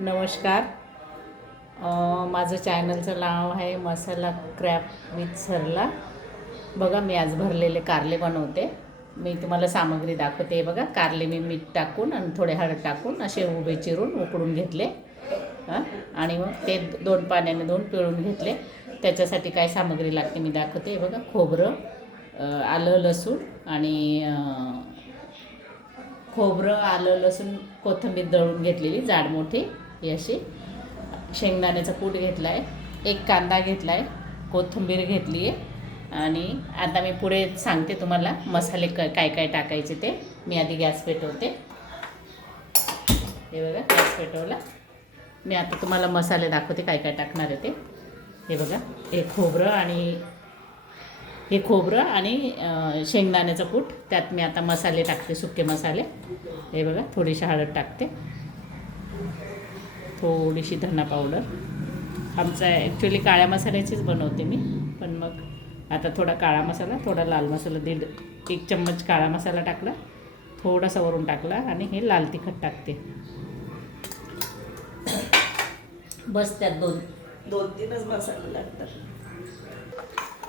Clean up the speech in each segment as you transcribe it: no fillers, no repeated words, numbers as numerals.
नमस्कार. माझं चॅनलचं नाव आहे मसाला क्रॅप विथ सरला. बघा, मी आज भरलेले कारले बनवते. मी तुम्हाला सामग्री दाखवते. बघा, कारले मी मीठ टाकून आणि थोडे हळद टाकून असे उभे चिरून उकडून घेतले. आणि मग ते 2 पाण्याने 2 पिळून घेतले. त्याच्यासाठी काय सामग्री लागते मी दाखवते. बघा, खोबरं, आलं लसूण आणि खोबरं, आलं लसूण, कोथिंबीर दळून घेतलेली जाड मोठी ही अशी. शेंगदाण्याचा कूट घेतला आहे, 1 कांदा घेतला आहे, कोथिंबीर घेतली आहे. आणि आता मी पुढे सांगते तुम्हाला मसाले काय काय टाकायचे ते. मी आधी गॅस पेटवते. हे बघा, गॅस पेटवला. मी आता तुम्हाला मसाले दाखवते काय काय टाकणार आहे ते. हे बघा, हे खोबरं आणि शेंगदाण्याचं कूट. त्यात मी आता मसाले टाकते, सुके मसाले. हे बघा, थोडीशी हळद टाकते, थोडीशी धना पावडर. आमचा ॲक्च्युली काळ्या मसाल्याचीच बनवते मी, पण मग आता थोडा काळा मसाला, थोडा लाल मसाला, 1 चम्मच काळा मसाला टाकला, थोडासा वरून टाकला आणि हे लाल तिखट टाकते. बस, त्यात 2-3च मसाले लागतात.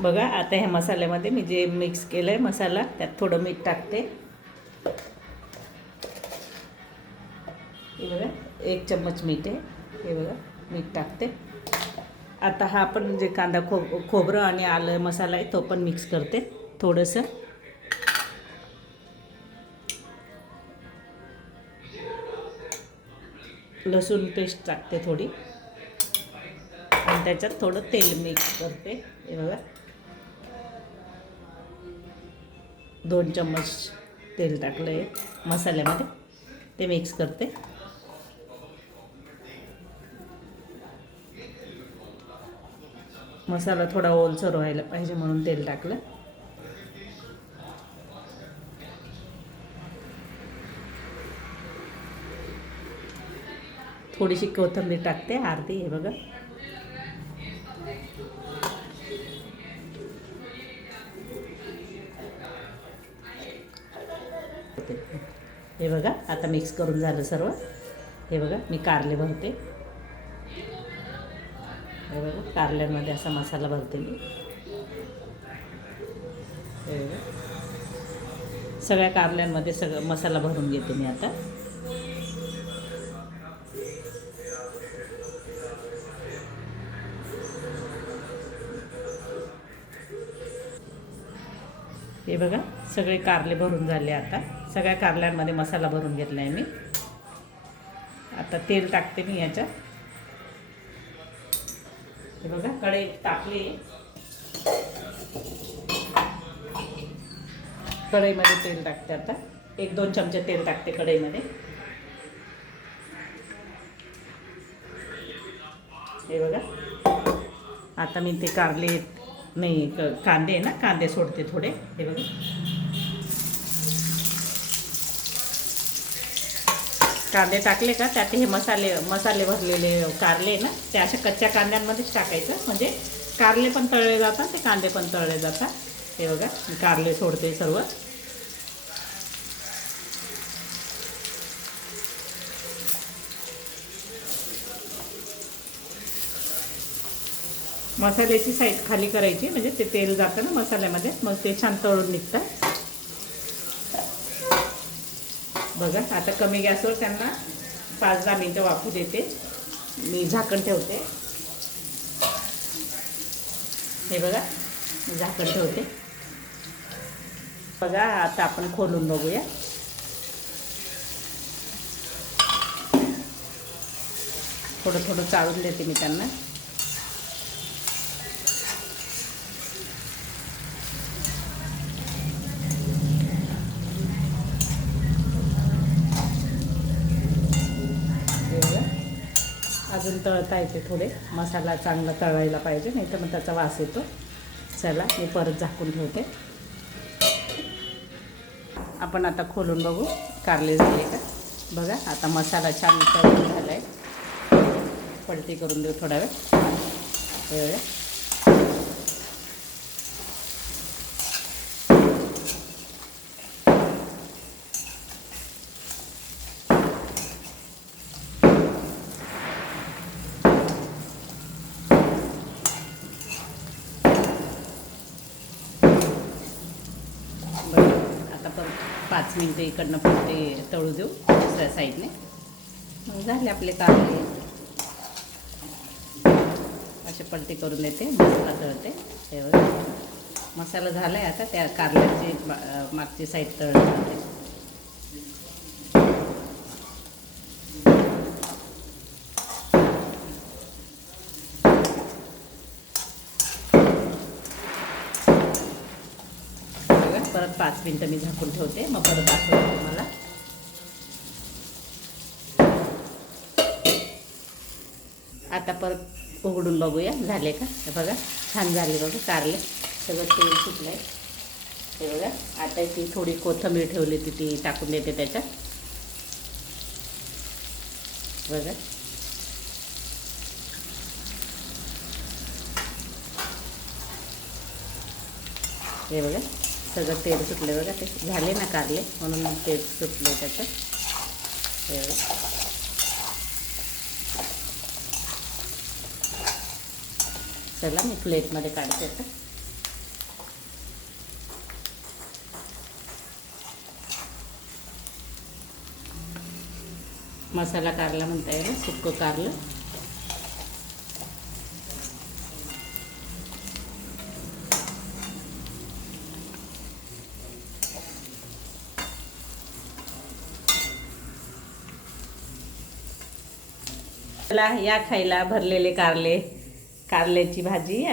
बघा, आता ह्या मसाल्यामध्ये मी जे मिक्स केलं आहे मसाला, त्यात थोडं मीठ टाकते. हे बघा, 1 चम्मच मीठ आहे. हे बघा, मीठ टाकते. आता हा आपण जे कांदा खोबरं आणि आलं मसाला आहे तो पण मिक्स करते थोडंसं. लसूण पेस्ट टाकते थोडी आणि त्याच्यात थोडं तेल मिक्स करते. हे बघा, 2 चम्मच तेल टाकलं आहे मसाल्यामध्ये, ते मिक्स करते. मसाला थोडा ओलसर व्हायला पाहिजे म्हणून तेल टाकलं. थोडीशी कोथिंबीर टाकते, अर्धी. हे बघा, हे बघा, आता मिक्स करून झालं सर्व. हे बघा, मी कारले भरते. हे बघा, कारल्यांमध्ये असा मसाला भरते मी. हे बघा, सगळ्या कारल्यांमध्ये सगळं मसाला भरून घेते मी आता. हे बघा, सगळे कारले भरून झाले. आता सगळ्या कारल्यांमध्ये मसाला भरून घेतला आहे मी. आता तेल टाकते मी याच्यात. हे बघा, कढई टाकली. कढईमध्ये तेल टाकते आता. 1-2 चमचे तेल टाकते कढईमध्ये. हे बघा, आता मी ते कांदे ना, कांदे सोडते थोडे. हे बघा, कांदे टाकले का त्यात हे मसाले भरलेले कारले ना, ते अशा कच्च्या कांद्यांमध्येच टाकायचं, म्हणजे कारले पण तळले जातात, ते कांदे पण तळले जातात. हे बघा, मी कारले सोडते सर्व. मसाल्याची साईड खाली करायची, म्हणजे ते तेल जातं ना मसाल्यामध्ये, मग ते छान तळून निघतं. बघा, आता कमी गॅसवर त्यांना 5-10 मिनटं वाफू देते. मी झाकण ठेवते. हे बघा, मी झाकण ठेवते. बघा, आता आपण खोलून बघूया. थोडं थोडं चाळून देते मी त्यांना. अजून तळता येते थोडे, मसाला चांगला तळायला पाहिजे, नाही तर मग त्याचा वास येतो. चला, मी परत झाकून ठेवते. आपण आता खोलून बघू कारले झाले का. बघा, आता मसाला छान तळून झाला आहे. पलटी करून देऊ थोडा वेळ. 5 मिनटं इकडनं पण ते तळू देऊ दुसऱ्या साईडने. मग झाले आपले कारले. असे पलटी करून देते, मसाला तळते. हे बघा मसाला झाला आहे. आता त्या कारल्याची मागची साईड तळते. परत 5 मिनटं मी झाकून ठेवते, मग परत दाखवते तुम्हाला. आता परत उघडून बघूया झाले का. हे बघा छान झाले बघा कारले, सगळं तेल सुटलं आहे. हे बघा आता ती थोडी कोथिंबीर ठेवली होती ती टाकून देते त्याच्यात. बघा हे बघा सगळं तेल सुटले बघा. ते झाले ना कारले म्हणून मग तेल सुटले त्याच्यात. हे बघा चला मी प्लेटमध्ये काढते आता. मसाला कारला म्हणता येईल, सुक्कं कारलं. चला या खायला भरलेले कारले, कारल्याची भाजी.